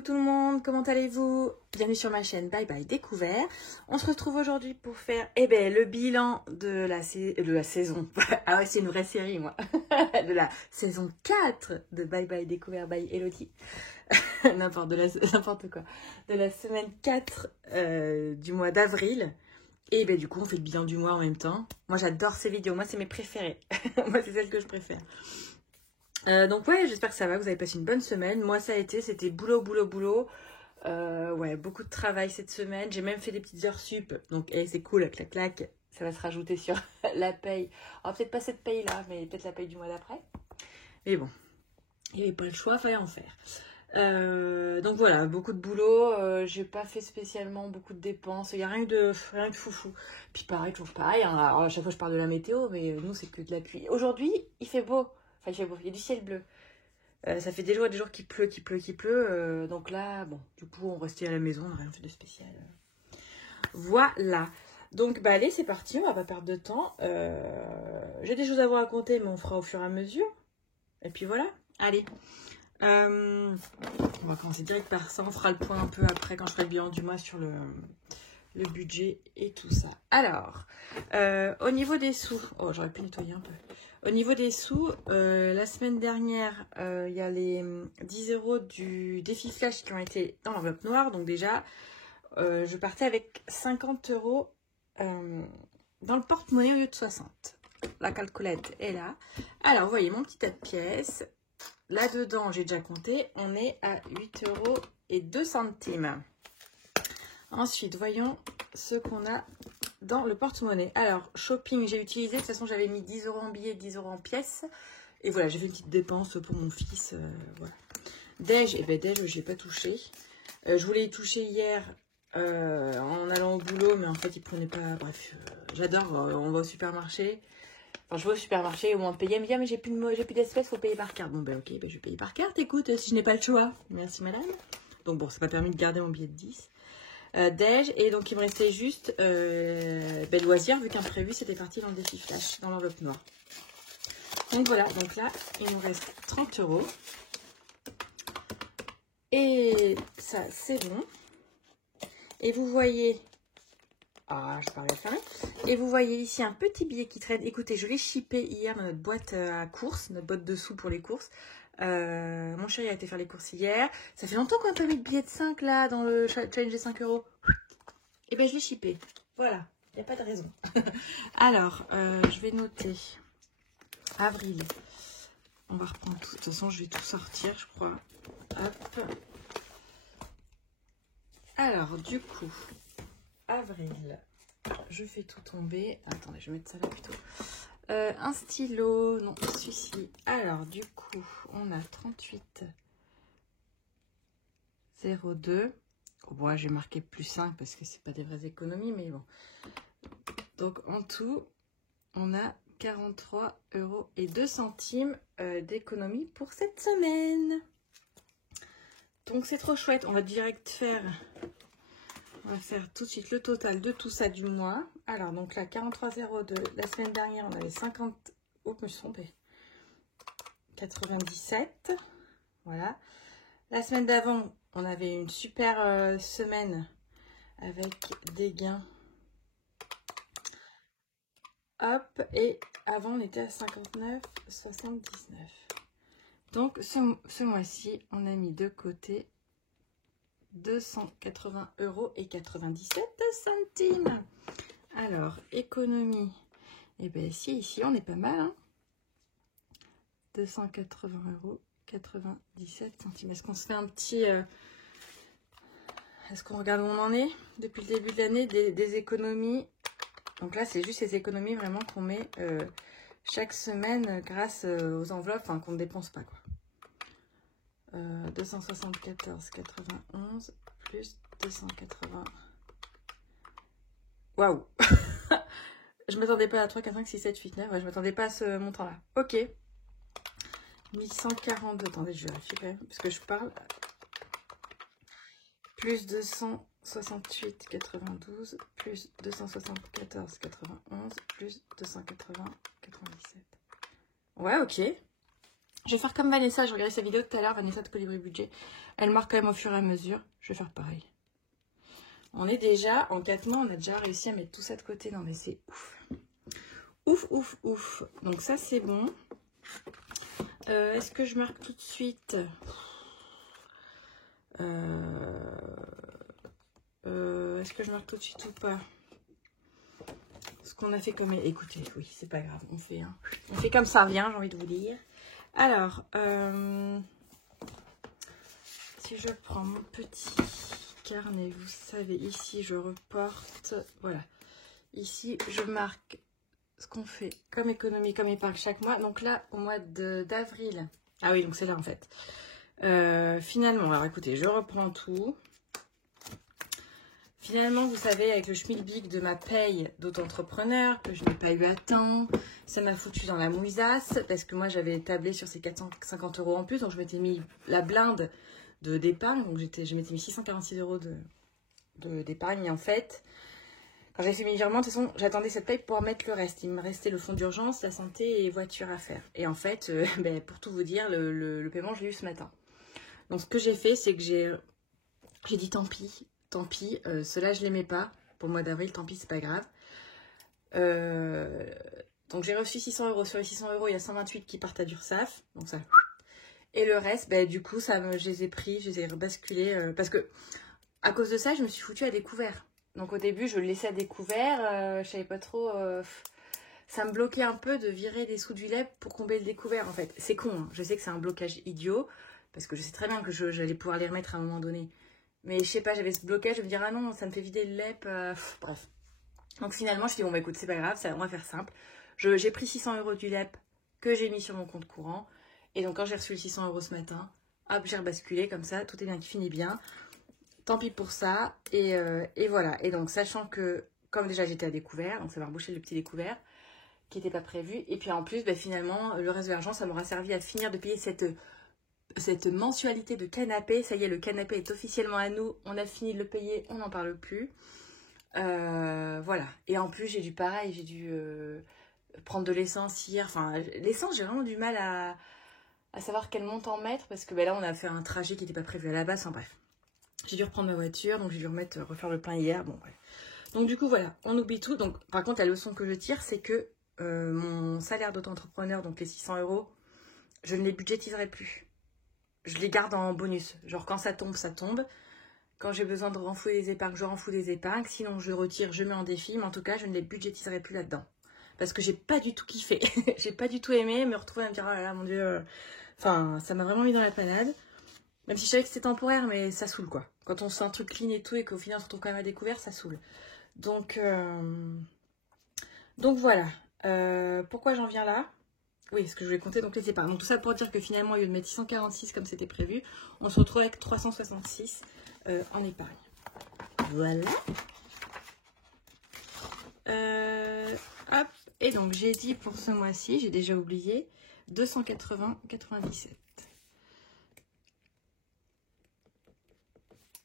Coucou tout le monde, comment allez-vous? Bienvenue sur ma chaîne Bye Bye Découvert. On se retrouve aujourd'hui pour faire le bilan de la saison. Ah ouais, c'est une vraie série moi. De la saison 4 de Bye Bye Découvert by Elodie. N'importe quoi. De la semaine 4 du mois d'avril. Et du coup, on fait le bilan du mois en même temps. Moi, j'adore ces vidéos. Moi, c'est mes préférées. Moi, c'est celles que je préfère. Donc ouais, j'espère que ça va, que vous avez passé une bonne semaine. Moi ça a été, c'était boulot. Ouais, beaucoup de travail cette semaine. J'ai même fait des petites heures sup. Donc c'est cool, clac clac. Ça va se rajouter sur la paye. Alors peut-être pas cette paye là, mais peut-être la paye du mois d'après. Mais bon, il n'y avait pas le choix, fallait en faire. Donc voilà, beaucoup de boulot. J'ai pas fait spécialement beaucoup de dépenses. Il n'y a rien de foufou. Puis pareil, toujours pareil. Hein. Alors, à chaque fois je parle de la météo, mais nous c'est que de la pluie. Aujourd'hui, il fait beau. Enfin, il fait beau, il y a du ciel bleu. Ça fait des jours qu'il pleut. Donc là, bon, du coup, on restait à la maison, on n'a rien fait de spécial. Voilà. Donc, allez, c'est parti, on va pas perdre de temps. J'ai des choses à vous raconter, mais on fera au fur et à mesure. Et puis voilà, allez. On va commencer direct par ça. On fera le point un peu après, quand je ferai le bilan du mois sur le budget et tout ça. Alors, au niveau des sous... Oh, j'aurais pu nettoyer un peu. Au niveau des sous, la semaine dernière, il y a les 10 € du défi flash qui ont été dans l'enveloppe noire. Donc déjà, je partais avec 50 € dans le porte-monnaie au lieu de 60. La calculette est là. Alors, vous voyez mon petit tas de pièces. Là-dedans, j'ai déjà compté. On est à 8,02 €. Ensuite, voyons ce qu'on a dans le porte-monnaie. Alors, shopping, j'ai utilisé. De toute façon, j'avais mis 10 € en billets, 10 € en pièces. Et voilà, j'ai fait une petite dépense pour mon fils. Voilà. Déj, Déj, je n'ai pas touché. Je voulais y toucher hier en allant au boulot, mais en fait, il prenait pas... Bref, j'adore. On va au supermarché. Enfin, je vais au supermarché, au moins payer. Elle me dit, ah, mais j'ai plus d'espèces, faut payer par carte. Bon, ok, je vais payer par carte. Écoute, si je n'ai pas le choix. Merci, madame. Donc, bon, ça m'a permis de garder mon billet de 10. Déj, et donc il me restait juste loisir, vu qu'imprévu c'était parti dans le défi flash, dans l'enveloppe noire. Donc voilà, donc là il me reste 30 €. Et ça c'est bon. Et vous voyez, je parlais de fermer. Et vous voyez ici un petit billet qui traîne. Écoutez, je l'ai shippé hier dans notre boîte à courses, notre boîte de sous pour les courses. Mon chéri a été faire les courses hier. Ça fait longtemps qu'on n'a pas mis de billet de 5 là dans le challenge des 5 €. Et je l'ai shippé. Voilà, il n'y a pas de raison. Alors, je vais noter avril. On va reprendre tout. De toute façon, je vais tout sortir, je crois. Hop. Alors, du coup, avril. Je fais tout tomber. Attendez, je vais mettre ça là plutôt. Un stylo, non, celui-ci. Alors, du coup, on a 38,02. Oh, bon, j'ai marqué plus 5 parce que c'est pas des vraies économies, mais bon. Donc, en tout, on a 43,02 € d'économie pour cette semaine. Donc, c'est trop chouette. On va direct faire... On va faire tout de suite le total de tout ça du mois. Alors, donc là, 43,02. La semaine dernière, on avait 50... Oh, je me suis trompée. 97. Voilà. La semaine d'avant, on avait une super semaine avec des gains. Hop. Et avant, on était à 59,79. Donc, ce mois-ci, on a mis de côté 280,97 €. Alors, économie. Si, ici, on est pas mal. Hein, 280,97 €. Est-ce qu'on se fait un petit... Est-ce qu'on regarde où on en est depuis le début de l'année des économies? Donc là, c'est juste les économies vraiment qu'on met chaque semaine grâce aux enveloppes, enfin qu'on ne dépense pas, quoi. 274,91 plus 280. Waouh. Je m'attendais pas à 3, 4, 5, 6, 7, 8, 9. Ouais, je m'attendais pas à ce montant-là. Ok. 1142. Attendez, je vérifie quand même, parce que je parle. Plus 268,92 plus 274,91 plus 280,97. Ouais, ok. Je vais faire comme Vanessa, je regardais sa vidéo tout à l'heure, Vanessa de Colibri Budget. Elle marque quand même au fur et à mesure. Je vais faire pareil. On est déjà, en 4 mois, on a déjà réussi à mettre tout ça de côté. Non mais c'est ouf. Ouf, ouf, ouf. Donc ça c'est bon. Est-ce que je marque tout de suite est-ce que je marque tout de suite ou pas? Ce qu'on a fait comme... Écoutez, oui, c'est pas grave. On fait comme ça vient, j'ai envie de vous dire. Alors, si je prends mon petit carnet, vous savez, ici, je reporte... Voilà. Ici, je marque ce qu'on fait comme économie, comme épargne chaque mois. Donc là, au mois d'avril... Ah oui, donc c'est là, en fait. Finalement, alors écoutez, je reprends tout. Finalement, vous savez, avec le schmilblick de ma paye d'auto-entrepreneur, que je n'ai pas eu à temps, ça m'a foutu dans la mouisasse, parce que moi, j'avais tablé sur ces 450 € en plus, donc je m'étais mis la blinde d'épargne, donc je m'étais mis 646 € d'épargne, et en fait, quand j'ai fait mes virements, de toute façon, j'attendais cette paye pour pouvoir mettre le reste. Il me restait le fonds d'urgence, la santé et voiture à faire. Et en fait, pour tout vous dire, le paiement, je l'ai eu ce matin. Donc, ce que j'ai fait, c'est que j'ai dit tant pis. Tant pis, cela je l'aimais pas. Pour le mois d'avril, tant pis, c'est pas grave. Donc j'ai reçu 600 €. Sur les 600 €, il y a 128 qui partent à l'URSSAF. Donc ça. Et le reste, du coup, je les ai pris, je les ai rebasculés. Parce que, à cause de ça, je me suis foutue à découvert. Donc au début, je le laissais à découvert. Je savais pas trop... ça me bloquait un peu de virer des sous du LEP pour combler le découvert, en fait. C'est con, hein. Je sais que c'est un blocage idiot. Parce que je sais très bien que j'allais pouvoir les remettre à un moment donné. Mais je sais pas, j'avais ce blocage, je me dire, ah non, ça me fait vider le LEP. Bref. Donc finalement, je me suis dit, bon, écoute, c'est pas grave, on va faire simple. J'ai pris 600 € du LEP que j'ai mis sur mon compte courant. Et donc, quand j'ai reçu le 600 € ce matin, hop, j'ai rebasculé comme ça, tout est bien qui finit bien. Tant pis pour ça. Et voilà. Et donc, sachant que, comme déjà j'étais à découvert, donc ça m'a rebouché le petit découvert qui n'était pas prévu. Et puis en plus, finalement, le reste de l'argent, ça m'aura servi à finir de payer cette mensualité de canapé. Ça y est, le canapé est officiellement à nous. On a fini de le payer, on n'en parle plus. Voilà. Et en plus, j'ai dû prendre de l'essence hier. Enfin, l'essence, j'ai vraiment du mal à savoir quel montant mettre. Parce que là, on a fait un trajet qui n'était pas prévu à la base. Enfin bref. J'ai dû reprendre ma voiture. Donc, j'ai dû refaire le plein hier. Bon, bref. Donc, du coup, voilà. On oublie tout. Donc, par contre, la leçon que je tire, c'est que mon salaire d'auto-entrepreneur, donc les 600 €, je ne les budgétiserai plus. Je les garde en bonus. Genre, quand ça tombe, ça tombe. Quand j'ai besoin de renflouer des épargnes, je renfloue des épargnes. Sinon, je retire, je mets en défi. Mais en tout cas, je ne les budgétiserai plus là-dedans. Parce que j'ai pas du tout kiffé. J'ai pas du tout aimé me retrouver à me dire, oh là là, mon Dieu. Enfin, ça m'a vraiment mis dans la panade. Même si je savais que c'était temporaire, mais ça saoule, quoi. Quand on se fait un truc clean et tout, et qu'au final, on se retrouve quand même à découvert, ça saoule. Donc voilà. Pourquoi j'en viens là? Oui, ce que je voulais compter, donc les épargnes. Donc tout ça pour dire que finalement, au lieu de mettre 646 comme c'était prévu, on se retrouve avec 366 en épargne. Voilà. Hop. Et donc j'ai dit pour ce mois-ci, j'ai déjà oublié, 280,97.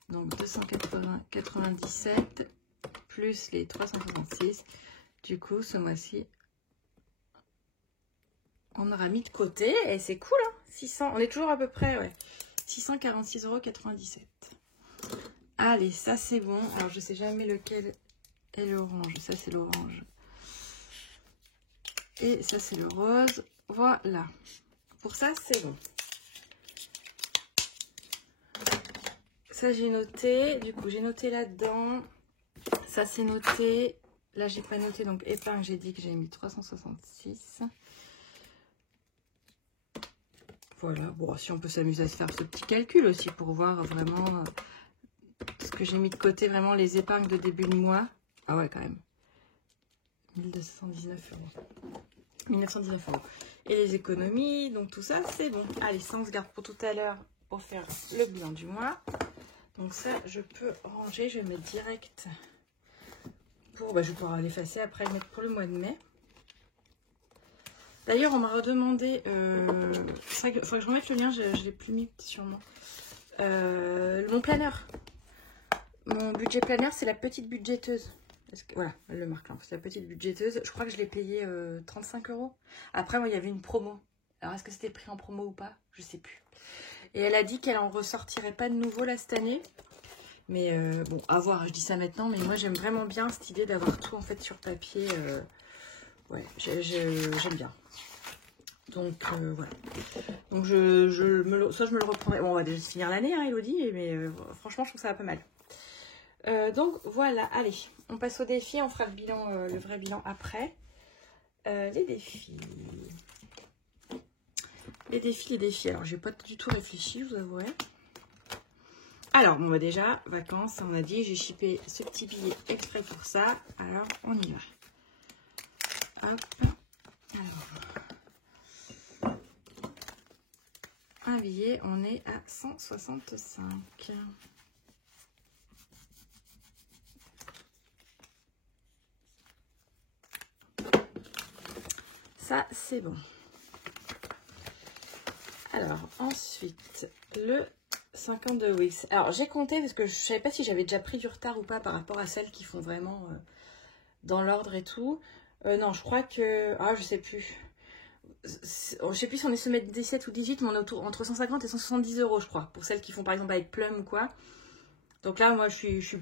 Donc 280,97 plus les 366. Du coup, ce mois-ci, on aura mis de côté et c'est cool, hein, 600, on est toujours à peu près, ouais, 646,97 €. Allez, ça c'est bon. Alors, je sais jamais lequel est l'orange. Ça, c'est l'orange. Et ça, c'est le rose. Voilà. Pour ça, c'est bon. Ça, j'ai noté. Du coup, j'ai noté là-dedans. Ça, c'est noté. Là, j'ai pas noté. Donc, épargne, j'ai dit que j'ai mis 366. Voilà. Bon, si on peut s'amuser à se faire ce petit calcul aussi pour voir vraiment ce que j'ai mis de côté, vraiment les épargnes de début de mois. Ah ouais, quand même. 1219 €. 1919 €. Et les économies, donc tout ça, c'est bon. Allez, ça, on se garde pour tout à l'heure pour faire le bilan du mois. Donc ça, je peux ranger. Je vais le mettre direct pour... je vais pouvoir l'effacer après le mettre pour le mois de mai. D'ailleurs, on m'a redemandé... il faudrait que je remette le lien, je ne l'ai plus mis sûrement. Mon planeur. Mon budget planeur, c'est la petite budgéteuse. Voilà, elle le marque là. C'est la petite budgéteuse. Je crois que je l'ai payé 35 €. Après, moi, il y avait une promo Alors, est-ce que c'était pris en promo ou pas? Je sais plus. Et elle a dit qu'elle en ressortirait pas de nouveau là cette année. Mais bon, à voir, je dis ça maintenant. Mais moi, j'aime vraiment bien cette idée d'avoir tout en fait sur papier. Ouais, j'aime bien. Donc voilà. Donc soit je me le reprendrai. Bon, on va déjà finir l'année, hein, Elodie. Mais franchement, je trouve ça va pas mal. Donc voilà, allez, on passe au défi. On fera le bilan, le vrai bilan après. Les défis. Les défis. Alors, j'ai pas du tout réfléchi, je vous avouerai. Alors, bon, bah déjà, vacances, on a dit, j'ai shippé ce petit billet exprès pour ça. Alors, on y va. Hop. Alors. Un billet, on est à 165. Ça, c'est bon. Alors, ensuite, le 52 weeks. Alors, j'ai compté parce que je ne savais pas si j'avais déjà pris du retard ou pas par rapport à celles qui font vraiment dans l'ordre et tout. Non, je crois que... Ah, je sais plus. Je sais plus si on est sommet de 17 ou 18, mais on est entre 150 et 170 €, je crois. Pour celles qui font par exemple avec Plum ou quoi. Donc là, moi, je suis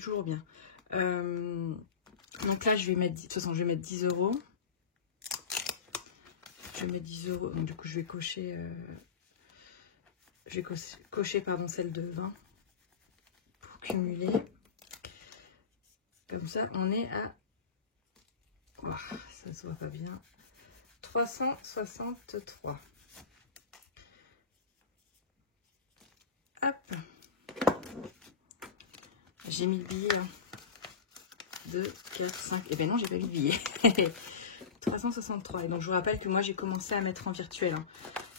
toujours bien. Donc là, je vais mettre... De toute façon, je vais mettre 10 €. Je vais mettre 10 €. Donc du coup, je vais cocher... Je vais cocher pardon, celle de 20 pour cumuler. Comme ça, on est à... Ah, ça ne se voit pas bien. 363. Hop. J'ai mis le billet là. 2, 4, 5. Eh bien non, j'ai pas mis le billet. 363. Et donc, je vous rappelle que moi, j'ai commencé à mettre en virtuel. Hein.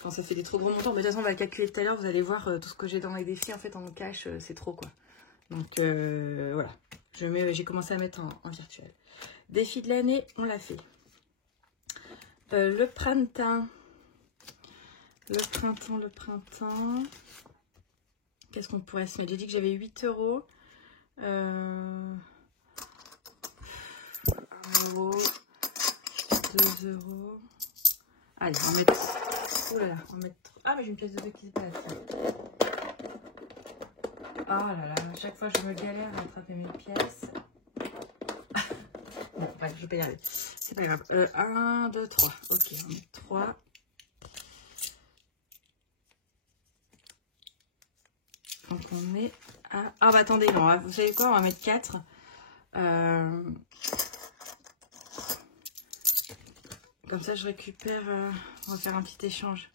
Quand ça fait des trop gros montants. Mais de toute façon, on va le calculer tout à l'heure. Vous allez voir tout ce que j'ai dans les défis. En fait, en cash, c'est trop quoi. Donc, voilà. J'ai commencé à mettre en virtuel. Défi de l'année, on l'a fait. Le printemps. Le printemps. Qu'est-ce qu'on pourrait se mettre? J'ai dit que j'avais 8 €. 1 €. 2 €. Allez, on va mettre... Oh là là, on va mettre... Ah, mais j'ai une pièce de 2 qui se passe. Oh là là, à chaque fois je me galère à attraper mes pièces. Bon, bref, je vais pas y arriver. C'est pas grave. 1, 2, 3. Ok, on met 3. Donc on est à... Ah bah attendez, non, vous savez quoi, on va mettre 4. Comme ça, je récupère... on va faire un petit échange.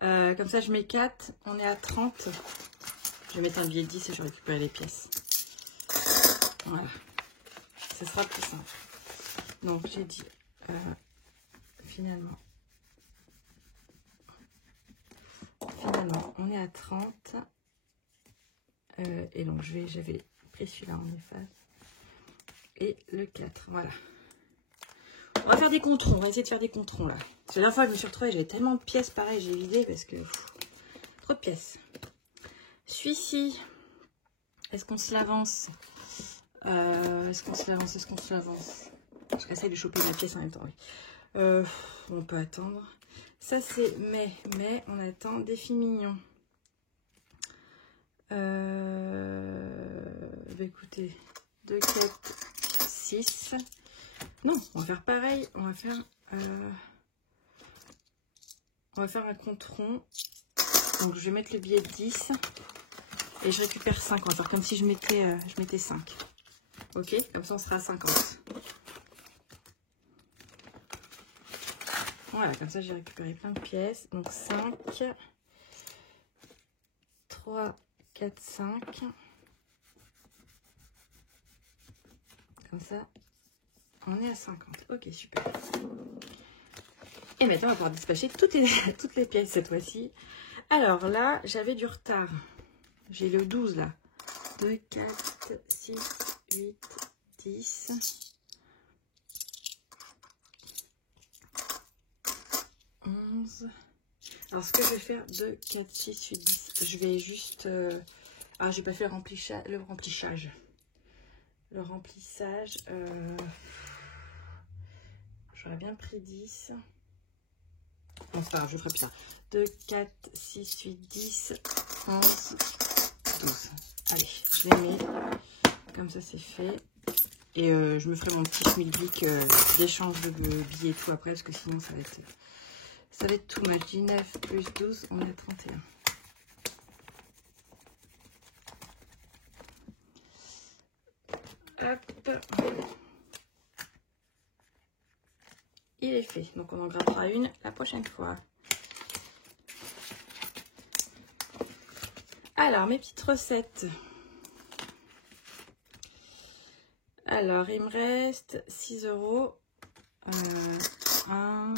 Comme ça, je mets 4. On est à 30. Je vais mettre un billet de 10 et je récupère les pièces. Voilà. Ce sera plus simple. Donc, j'ai dit... finalement, on est à 30. Et donc, j'avais pris celui-là en efface. Et le 4. Voilà. On va faire des controns, on va essayer de faire des controns là. C'est la dernière fois que je me suis retrouvée, j'avais tellement de pièces, pareil, j'ai vidé parce que... trop de pièces. Celui-ci, est-ce qu'on se l'avance? Est-ce qu'on se l'avance? Je vais essayer de choper la pièce en même temps, oui. On peut attendre. Ça c'est mai, on attend défi mignon. Bah, écoutez, 2, 4, 6... Non, on va faire pareil. On va faire un compte rond. Donc, je vais mettre le billet de 10. Et je récupère 5. On va faire comme si je mettais 5. Ok, comme ça, on sera à 50. Voilà, comme ça, j'ai récupéré plein de pièces. Donc, 5, 3, 4, 5. Comme ça. On est à 50. Ok, super. Et maintenant, on va pouvoir dispatcher toutes les pièces cette fois-ci. Alors là, j'avais du retard. J'ai le 12 là. 2, 4, 6, 8, 10. 11. Alors, ce que je vais faire, 2, 4, 6, 8, 10. Je vais juste... Ah, j'ai pas fait le remplissage. Le remplissage... J'aurais bien pris 10. Non, c'est pas grave, je le ferai plus tard. 2, 4, 6, 8, 10, 11, 12. Allez, je les mets. Comme ça, c'est fait. Et je me ferai mon petit schmilblick d'échange de billets et tout après, parce que sinon, ça va être tout match. 19 plus 12, on est à 31. Hop. Il est fait. Donc, on en grattera une la prochaine fois. Alors, mes petites recettes. Alors, il me reste 6 €. Ah,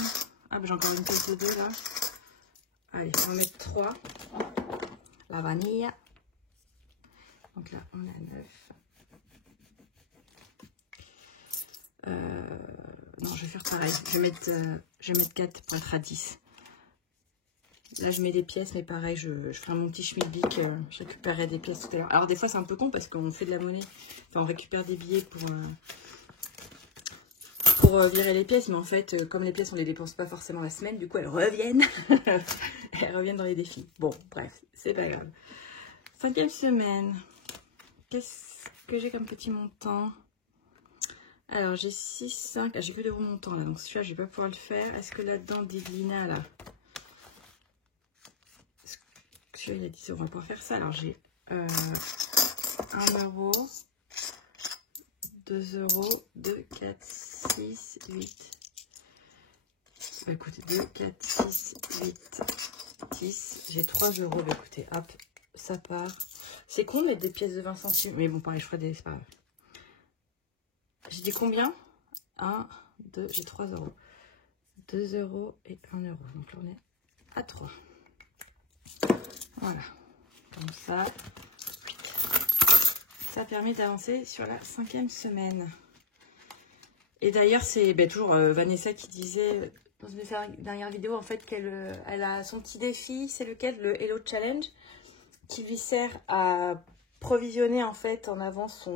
bah, j'ai encore une pièce de 2 là. Allez, on va mettre 3. La vanille. Donc là, on a 9. Non, je vais faire pareil. Je vais mettre 4 pour être à 10. Là, je mets des pièces, mais pareil, je ferai mon petit schmilblick. Je récupérerai des pièces tout à l'heure. Alors, des fois, c'est un peu con parce qu'on fait de la monnaie. Enfin, on récupère des billets pour virer les pièces. Mais en fait, comme les pièces, on les dépense pas forcément la semaine, du coup, elles reviennent. Elles reviennent dans les défis. Bon, bref, c'est pas grave. 5e semaine. Qu'est-ce que j'ai comme petit montant? Alors, j'ai 6, 5. Ah, j'ai que des gros montants là. Donc, celui-là, je vais pas pouvoir le faire. Est-ce que là-dedans, Divina, là. Celui-là, il y a 10 €. On va pouvoir faire ça. Alors, j'ai 1 €, 2 €, 2, 4, 6, 8. Bah, écoutez, 2, 4, 6, 8, 10. J'ai 3 €. Bah, écoutez, hop, ça part. C'est con de mettre des pièces de 20 centimes. Mais bon, pareil, je ferai des. C'est pas grave. J'ai dit combien? 1, 2, j'ai 3 €. 2 € et 1 €. Donc là, on est à 3. Voilà. Comme ça. Ça permet d'avancer sur la 5e semaine. Et d'ailleurs, c'est toujours Vanessa qui disait dans une dernière vidéo en fait qu'elle elle a son petit défi, c'est lequel? Le Hello Challenge, qui lui sert à provisionner en fait en avance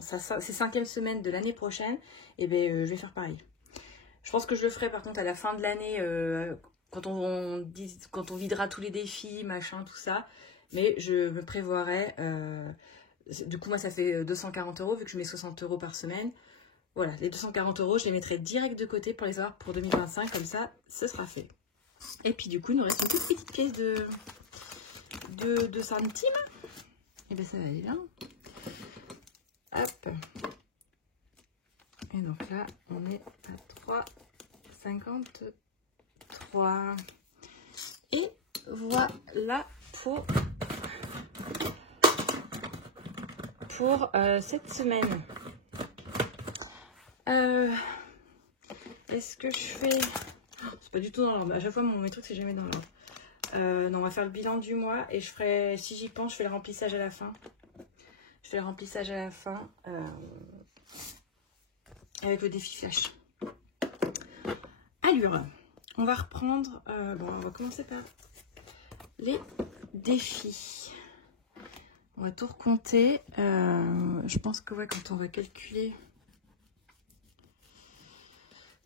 ses 5e semaines de l'année prochaine. Et bien, je vais faire pareil. Je pense que je le ferai par contre à la fin de l'année quand on videra tous les défis, machin, tout ça. Mais je me prévoirai. Du coup, moi, ça fait 240 € vu que je mets 60 € par semaine. Voilà, les 240 €, je les mettrai direct de côté pour les avoir pour 2025. Comme ça, ce sera fait. Et puis, du coup, il nous reste une toute petite pièce de centimes. Et bien, ça va aller là. Hop. Et donc là, on est à 3,53. Et voilà pour cette semaine. Est-ce que je fais... C'est pas du tout dans l'ordre. À chaque fois, mes trucs, c'est jamais dans l'ordre. Non, on va faire le bilan du mois. Et je ferai, si j'y pense, je fais le remplissage à la fin. Je fais le remplissage à la fin. Avec le défi flash. Allure. On va reprendre... bon, on va commencer par les défis. On va tout recompter. Je pense que ouais, quand on va calculer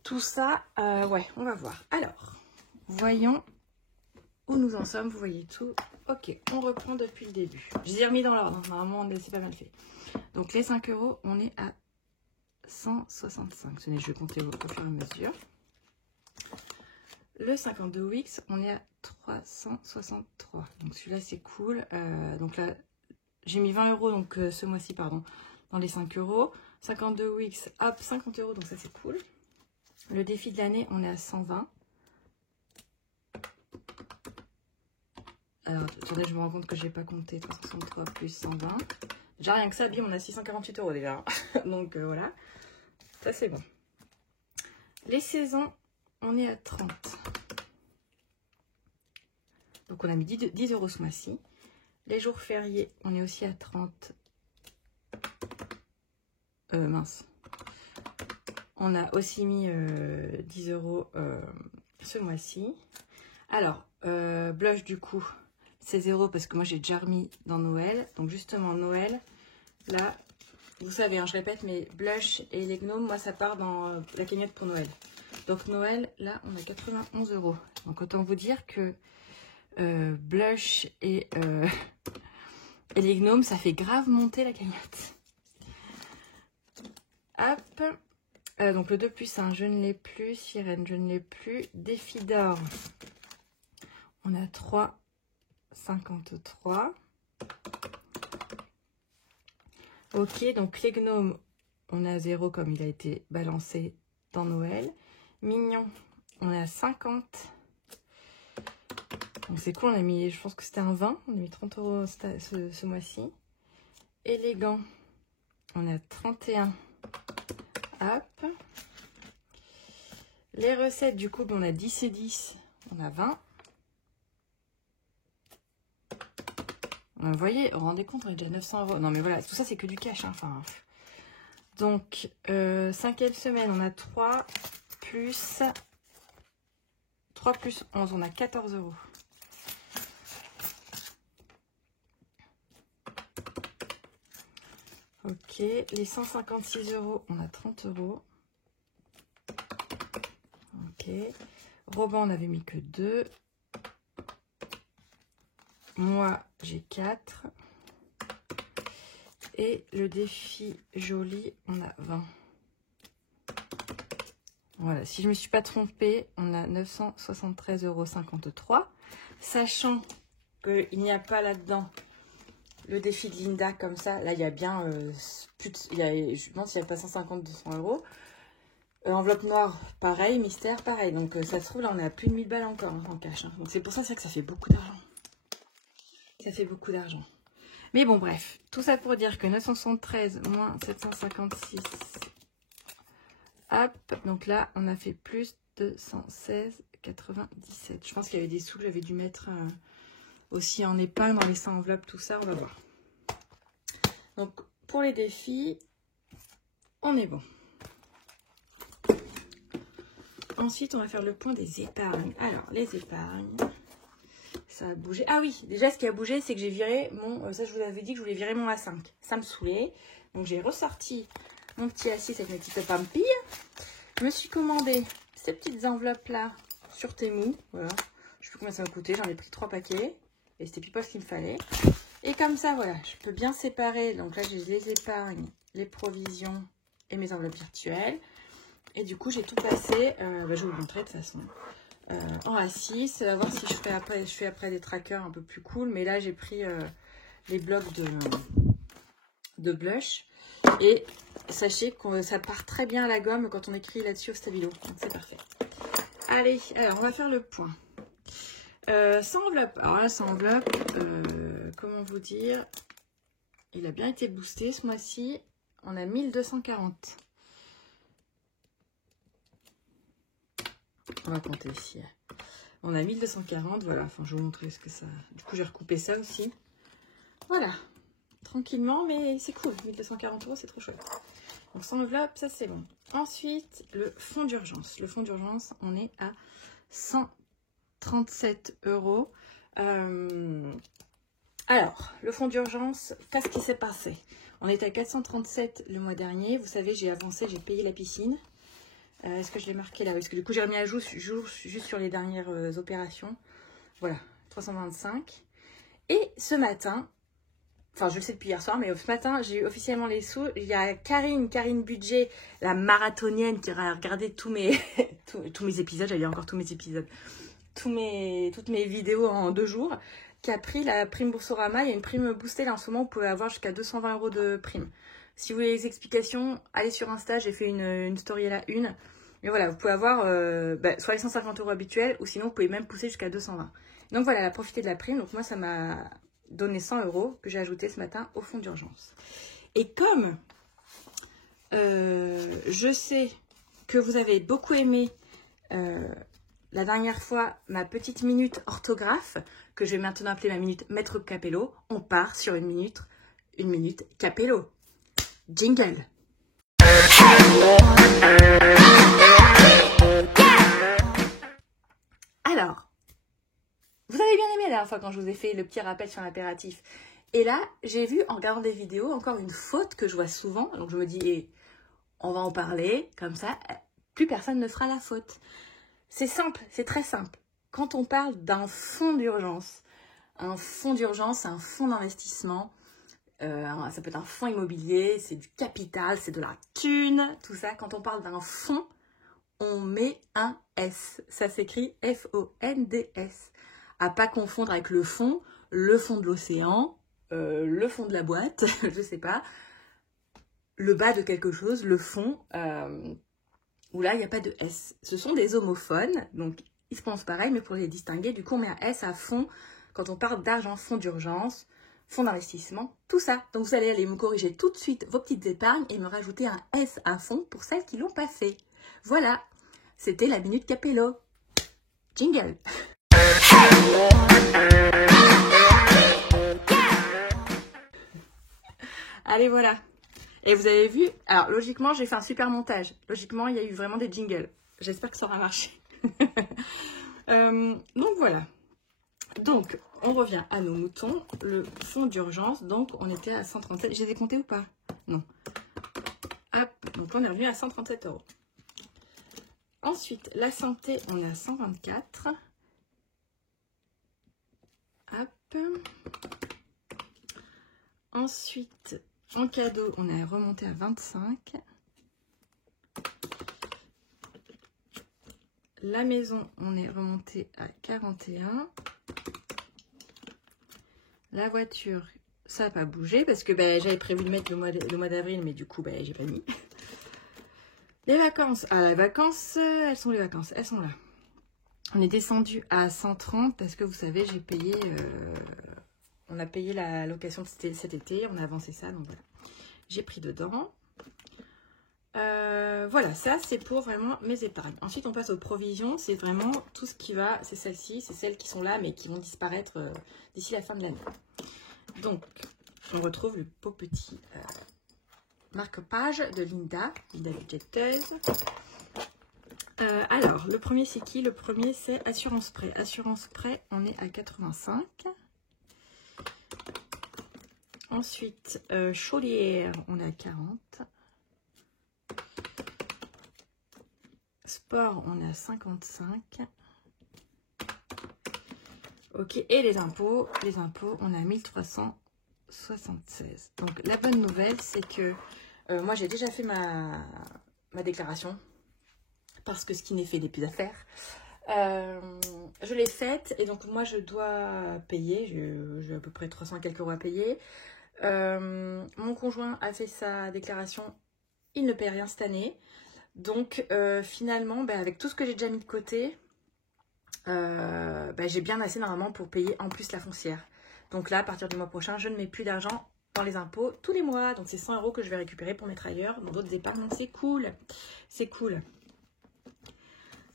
tout ça, ouais, on va voir. Alors, voyons où nous en sommes. Vous voyez tout. Ok, on reprend depuis le début. Je les ai remis dans l'ordre. Normalement, c'est pas mal fait. Donc, les 5 €, on est à 165. Tenez, je vais compter au fur et à mesure. Le 52 Wix, on est à 363. Donc, celui-là, c'est cool. Donc là, j'ai mis 20 € donc ce mois-ci, pardon, dans les 5 €. 52 Wix, hop, 50 €, donc ça, c'est cool. Le défi de l'année, on est à 120. Alors, attendez, je me rends compte que je n'ai pas compté. 363 plus 120. Déjà, rien que ça, bim, on a 648 € déjà. Donc, voilà. Ça, c'est bon. Les saisons, on est à 30. Donc, on a mis 10 € ce mois-ci. Les jours fériés, on est aussi à 30. Mince. On a aussi mis 10 € ce mois-ci. Alors, blush du coup, c'est 0 parce que moi j'ai déjà remis dans Noël. Donc justement, Noël, là, vous savez, hein, je répète, mais blush et les gnomes, moi ça part dans la cagnotte pour Noël. Donc Noël, là, on a 91 €. Donc autant vous dire que blush et les gnomes, ça fait grave monter la cagnotte. Hop. Donc le 2+1, je ne l'ai plus. Sirène, je ne l'ai plus. Défi d'or, on a 3,53. Ok, donc les gnomes, on a 0 comme il a été balancé dans Noël. Mignon, on a 50. Donc c'est cool, on a mis, je pense que c'était un 20. On a mis 30 € ce mois-ci. Élégant, on a 31. Hop. Les recettes, du coup, on a 10 et 10. On a 20. Vous voyez, vous vous rendez compte, on est déjà 900 €. Non, mais voilà, tout ça, c'est que du cash. Hein. Enfin, donc, 5e semaine, on a 3 plus 11. On a 14 €. Ok, les 156 €, on a 30 €. Ok, Robin, on n'avait mis que 2. Moi, j'ai 4. Et le défi joli, on a 20. Voilà, si je ne me suis pas trompée, on a 973,53 €. Sachant qu'il n'y a pas là-dedans le défi de Linda comme ça. Là, il y a bien plus de, je pense qu'il n'y a pas 150-200 €. Enveloppe noire, pareil. Mystère, pareil. Donc, ça se trouve, là, on est à plus de 1000 balles encore en cash. Hein. Donc, c'est pour ça que ça fait beaucoup d'argent. Ça fait beaucoup d'argent. Mais bon, bref. Tout ça pour dire que 973 moins 756. Hop. Donc là, on a fait plus de 116,97. Je pense qu'il y avait des sous que j'avais dû mettre aussi en épingle dans les 100 enveloppes, tout ça. On va voir. Donc, pour les défis, on est bon. Ensuite, on va faire le point des épargnes. Alors, les épargnes... Ça a bougé. Ah oui, déjà ce qui a bougé, c'est que j'ai viré mon... ça, je vous avais dit que je voulais virer mon A5. Ça me saoulait. Donc, j'ai ressorti mon petit A6 avec mes petites pampilles. Je me suis commandé ces petites enveloppes-là sur Temu. Voilà. Je sais plus combien ça m'a coûté. J'en ai pris 3 paquets. Et c'était pile pas ce qu'il me fallait. Et comme ça, voilà, je peux bien séparer. Donc là, j'ai les épargnes, les provisions et mes enveloppes virtuelles. Et du coup, j'ai tout passé. Je vais vous montrer de toute façon. En A6, à voir si je fais après des trackers un peu plus cool, mais là j'ai pris les blocs de blush et sachez que ça part très bien à la gomme quand on écrit là-dessus au stabilo, donc c'est parfait. Allez, alors on va faire le point. 100 enveloppes, alors là 100 enveloppes, comment vous dire, il a bien été boosté ce mois-ci, on a 1240. On va compter ici. On a 1240, voilà. Enfin, je vais vous montrer ce que ça... Du coup, j'ai recoupé ça aussi. Voilà. Tranquillement, mais c'est cool. 1240 €, c'est trop chouette. Donc, sans enveloppe, ça, c'est bon. Ensuite, le fonds d'urgence. Le fonds d'urgence, on est à 137 €. Alors, le fonds d'urgence, qu'est-ce qui s'est passé? On était à 437 le mois dernier. Vous savez, j'ai avancé, j'ai payé la piscine. Est-ce que je l'ai marqué là? Parce que du coup, j'ai remis à jour juste sur les dernières opérations. Voilà, 325. Et ce matin, enfin, je le sais depuis hier soir, mais ce matin, j'ai eu officiellement les sous. Il y a Karine Budget, la marathonienne qui a regardé tous mes, tous mes épisodes. J'allais dire encore tous mes épisodes. Toutes mes vidéos en 2 jours, qui a pris la prime Boursorama. Il y a une prime boostée là en ce moment, vous pouvez avoir jusqu'à 220 € de prime. Si vous voulez les explications, allez sur Insta, j'ai fait une story à la une. Mais voilà, vous pouvez avoir soit les 150 € habituels, ou sinon vous pouvez même pousser jusqu'à 220. Donc voilà, profitez de la prime. Donc moi, ça m'a donné 100 € que j'ai ajouté ce matin au fonds d'urgence. Et comme je sais que vous avez beaucoup aimé la dernière fois ma petite minute orthographe, que je vais maintenant appeler ma minute Maître Capello, on part sur une minute Capello. Jingle. Alors, vous avez bien aimé la dernière fois quand je vous ai fait le petit rappel sur l'impératif. Et là, j'ai vu en regardant des vidéos encore une faute que je vois souvent. Donc je me dis, on va en parler comme ça. plus personne ne fera la faute. C'est simple, c'est très simple. Quand on parle d'un fonds d'urgence, un fonds d'urgence, un fonds d'investissement, ça peut être un fonds immobilier, c'est du capital, c'est de la thune, tout ça. Quand on parle d'un fonds, on met un S. Ça s'écrit F-O-N-D-S. À pas confondre avec le fond de l'océan, le fond de la boîte, je sais pas, le bas de quelque chose, le fond, où là, il n'y a pas de S. Ce sont des homophones, donc ils se pensent pareil, mais pour les distinguer, du coup, on met un S à fond quand on parle d'argent, fonds d'urgence, fonds d'investissement, tout ça. Donc, vous allez aller me corriger tout de suite vos petites épargnes et me rajouter un S à fond pour celles qui ne l'ont pas fait. Voilà, c'était la Minute Capello. Jingle. Allez, voilà. Et vous avez vu, alors logiquement, j'ai fait un super montage. Logiquement, il y a eu vraiment des jingles. J'espère que ça aura marché. Donc voilà. Donc, on revient à nos moutons. Le fonds d'urgence, donc on était à 137. J'ai décompté ou pas? Non. Hop, donc on est revenu à 137 €. Ensuite, la santé, on est à 124. Hop. Ensuite, en cadeau, on est remonté à 25. La maison, on est remonté à 41. La voiture, ça n'a pas bougé parce que j'avais prévu de mettre le mois d'avril, mais du coup, j'ai pas mis. Les vacances, les vacances, elles sont les vacances, elles sont là. On est descendu à 130 parce que vous savez, j'ai payé, on a payé la location de cet été, on a avancé ça, donc voilà. J'ai pris dedans. Voilà, ça c'est pour vraiment mes épargnes. Ensuite, on passe aux provisions. C'est vraiment tout ce qui va, c'est celles-ci, c'est celles qui sont là, mais qui vont disparaître d'ici la fin de l'année. Donc, on retrouve le beau petit marque-page de Linda budgéteuse. Alors, le premier c'est qui? Le premier c'est assurance prêt. Assurance prêt, on est à 85. Ensuite, chaudière, on est à 40. Sport, on est à 55. Ok, et les impôts, on est à 1376. Donc, la bonne nouvelle, c'est que moi, j'ai déjà fait ma déclaration. Parce que ce qui n'est fait n'est plus à faire. Je l'ai faite et donc moi, je dois payer. J'ai à peu près 300 quelques euros à payer. Mon conjoint a fait sa déclaration. Il ne paie rien cette année. Donc, finalement, avec tout ce que j'ai déjà mis de côté, j'ai bien assez normalement pour payer en plus la foncière. Donc là, à partir du mois prochain, je ne mets plus d'argent dans les impôts tous les mois. Donc, c'est 100 € que je vais récupérer pour mettre ailleurs dans d'autres épargnes. Donc, c'est cool. C'est cool.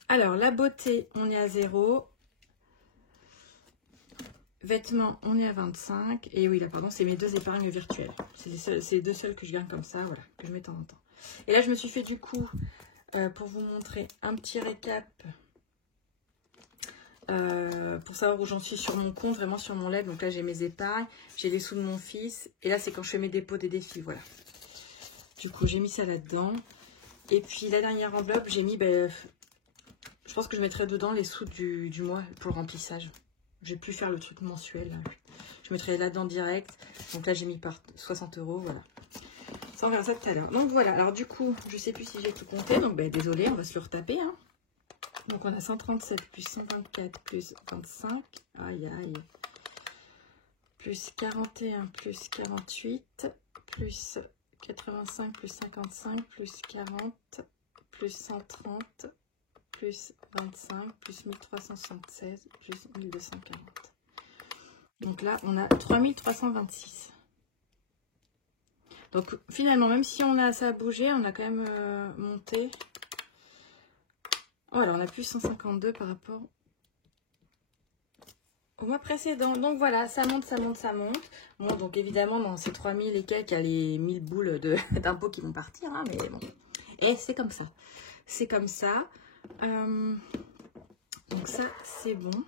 Alors, la beauté, on est à 0. Vêtements, on est à 25. Et oui, là, pardon, c'est mes deux épargnes virtuelles. C'est les deux seules que je garde comme ça, voilà, que je mets de temps en temps. Et là, je me suis fait du coup, pour vous montrer un petit récap, pour savoir où j'en suis sur mon compte, vraiment sur mon LED. Donc là, j'ai mes épargnes, j'ai les sous de mon fils. Et là, c'est quand je fais mes dépôts des défis, voilà. Du coup, j'ai mis ça là-dedans. Et puis, la dernière enveloppe, j'ai mis, je pense que je mettrai dedans les sous du mois pour le remplissage. J'ai pu faire le truc mensuel. Je mettrai là-dedans direct. Donc là, j'ai mis par 60 €, voilà. Ça, on verra ça tout à l'heure. Donc voilà, alors du coup, je sais plus si j'ai tout compté. Donc désolé, on va se le retaper. Hein. Donc on a 137 plus 124 plus 25. Aïe aïe. Plus 41 plus 48. Plus 85 plus 55 plus 40 plus 130 plus 25 plus 1376 plus 1240. Donc là, on a 3326. Donc finalement, même si on a ça à bouger, on a quand même monté. Voilà, on a plus 152 par rapport au mois précédent. Donc voilà, ça monte, ça monte, ça monte. Bon, donc évidemment, dans ces 3000 et quelques, il y a les 1000 boules d'impôts qui vont partir, hein, mais bon. Et c'est comme ça. C'est comme ça. Donc ça, c'est bon.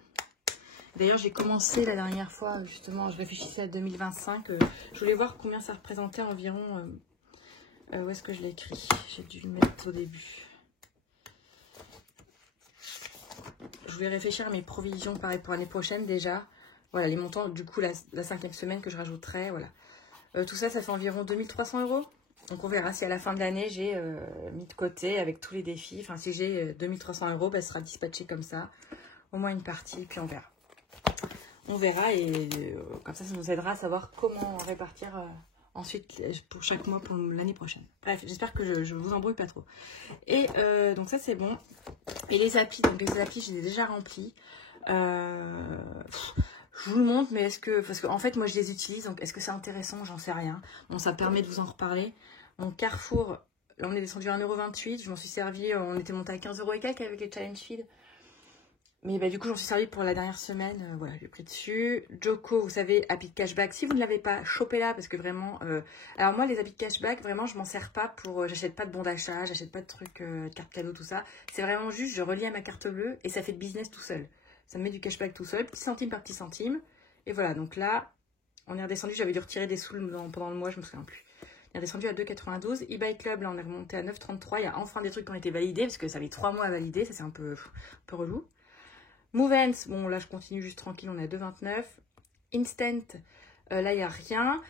D'ailleurs, j'ai commencé la dernière fois, justement, je réfléchissais à 2025. Je voulais voir combien ça représentait environ. Où est-ce que je l'ai écrit? J'ai dû le mettre au début. je voulais réfléchir à mes provisions, pareil, pour l'année prochaine déjà. Voilà, les montants, du coup, la 5e semaine que je rajouterai, voilà. Tout ça, ça fait environ 2300 €. Donc, on verra si à la fin de l'année, j'ai mis de côté avec tous les défis. Enfin, si j'ai 2300 €, bah, ce sera dispatché comme ça. Au moins une partie, puis on verra. On verra et comme ça nous aidera à savoir comment répartir ensuite pour chaque mois pour l'année prochaine. Bref, j'espère que je vous embrouille pas trop. Et donc ça, c'est bon. Et les applis, donc les applis, je les ai déjà remplis. Je vous le montre, mais est-ce que... Parce qu'en fait, moi, je les utilise, donc est-ce que c'est intéressant? J'en sais rien. Bon, ça permet de vous en reparler. Mon Carrefour, là, on est descendu à 1,28 €. Je m'en suis servi, on était monté à 15 € et quelques avec les challenge feed. Mais bah, du coup, j'en suis servi pour la dernière semaine. Voilà, j'ai pris dessus. Joko, vous savez, appli de cashback. Si vous ne l'avez pas, chopez-la parce que vraiment... Alors moi, les applis de cashback, vraiment, je m'en sers pas pour... j'achète pas de bons d'achat, j'achète pas de trucs, de carte cadeau, tout ça. C'est vraiment juste, je relie à ma carte bleue et ça fait de business tout seul. Ça me met du cashback tout seul, petit centime par petit centime. Et voilà, donc là, on est redescendu. J'avais dû retirer des sous pendant le mois, je me souviens plus. On est redescendu à 2,92. eBay Club, là, on est remonté à 9,33. Il y a enfin des trucs qui ont été validés parce que ça avait 3 mois à valider. Ça, c'est un peu relou. Movens, bon là je continue juste tranquille, on est à 2,29. Instant, là il n'y a rien.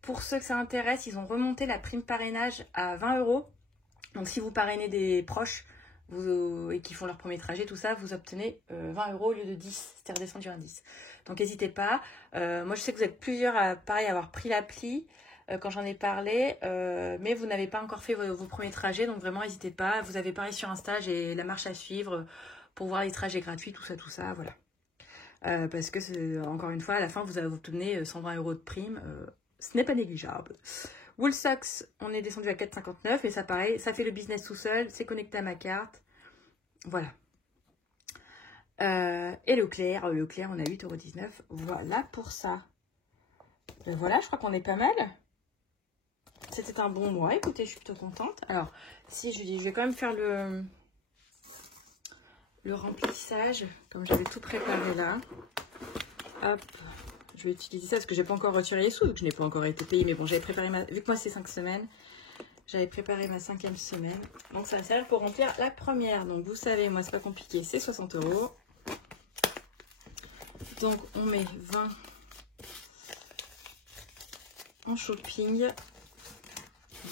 Pour ceux que ça intéresse, ils ont remonté la prime parrainage à 20 €. Donc si vous parrainez des proches et qui font leur premier trajet, tout ça, vous obtenez 20 € au lieu de 10. C'était redescendu à 10. Donc n'hésitez pas. Moi je sais que vous êtes plusieurs à pareil avoir pris l'appli quand j'en ai parlé, mais vous n'avez pas encore fait vos premiers trajets, donc vraiment n'hésitez pas. Vous avez pareil sur Insta, j'ai la marche à suivre pour voir les trajets gratuits, tout ça, voilà. Parce que, encore une fois, à la fin, vous obtenez 120 € de prime. Ce n'est pas négligeable. Woolsocks, on est descendu à 4,59. Mais ça, pareil, ça fait le business tout seul. C'est connecté à ma carte. Voilà. Et Leclerc, on a 8,19 €. Voilà pour ça. Ben voilà, je crois qu'on est pas mal. C'était un bon mois. Écoutez, je suis plutôt contente. Alors, si je dis, je vais quand même faire le remplissage, comme j'avais tout préparé là. Hop, je vais utiliser ça parce que j'ai pas encore retiré les sous, donc je n'ai pas encore été payée. Mais bon, j'avais préparé vu que moi c'est 5 semaines, j'avais préparé ma 5e semaine. Donc ça va servir pour remplir la première. Donc vous savez, moi c'est pas compliqué, c'est 60 €. Donc on met 20 en shopping,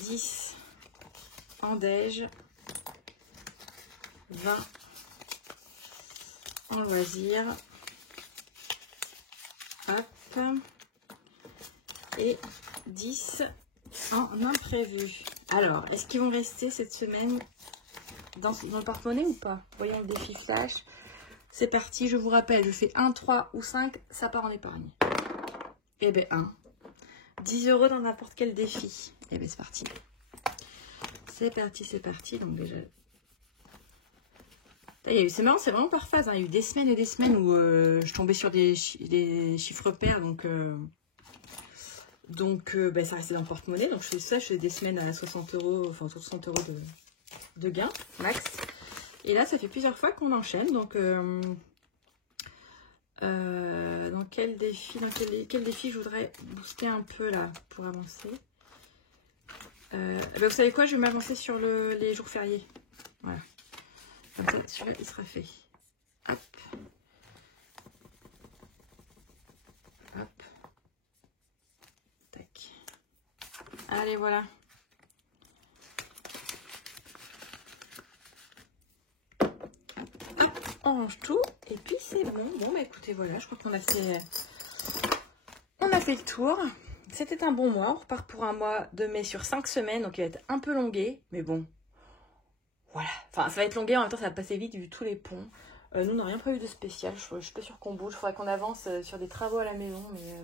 10 en déj, 20 en loisir, hop, et 10 en imprévu. Alors, est-ce qu'ils vont rester cette semaine dans le porte-monnaie ou pas? Voyons le défi flash. C'est parti, je vous rappelle, je fais 1, 3 ou 5, ça part en épargne. Eh bien 1. 10 € dans n'importe quel défi. Eh bien c'est parti. C'est parti. Donc déjà... C'est marrant, c'est vraiment par phase. Hein. Il y a eu des semaines et des semaines où je tombais sur des chiffres pairs. Donc ça restait dans le porte-monnaie. Donc je fais ça, je fais des semaines à 60 €, enfin 60 € de gain max. Et là, ça fait plusieurs fois qu'on enchaîne. Donc dans quel défi je voudrais booster un peu là pour avancer? Vous savez quoi, je vais m'avancer sur les jours fériés. Voilà. Comme ça, celui-là, il sera fait. Hop. Hop. Tac. Allez, voilà. Hop. On range tout. Et puis, c'est bon. Bon, bah écoutez, voilà. Je crois qu'on a fait... On a fait le tour. C'était un bon mois. On repart pour un mois de mai sur 5 semaines. Donc, il va être un peu longué. Mais bon... Voilà, enfin ça va être longué, en même temps ça va passer vite vu tous les ponts. Nous on n'a rien prévu de spécial, je suis pas sûre qu'on bouge, il faudrait qu'on avance sur des travaux à la maison, mais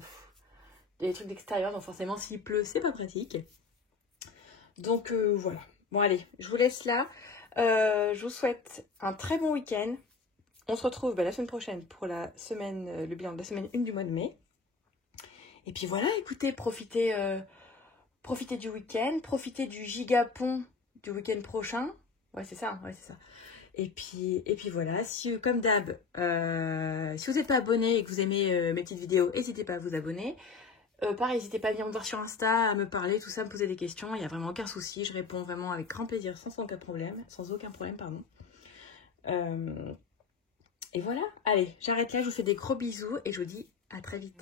des trucs d'extérieur, donc forcément s'il pleut c'est pas pratique. Donc voilà, bon allez, je vous laisse là, je vous souhaite un très bon week-end. On se retrouve la semaine prochaine pour la semaine, le bilan de la semaine 1 du mois de mai. Et puis voilà, écoutez, profitez du week-end, profitez du gigapont du week-end prochain. Ouais, c'est ça, Et puis voilà, si comme d'hab, si vous n'êtes pas abonné et que vous aimez mes petites vidéos, n'hésitez pas à vous abonner. Pareil, n'hésitez pas à venir me voir sur Insta, à me parler, tout ça, me poser des questions. Il n'y a vraiment aucun souci, je réponds vraiment avec grand plaisir, sans aucun problème, pardon. Et voilà, allez, j'arrête là, je vous fais des gros bisous et je vous dis à très vite.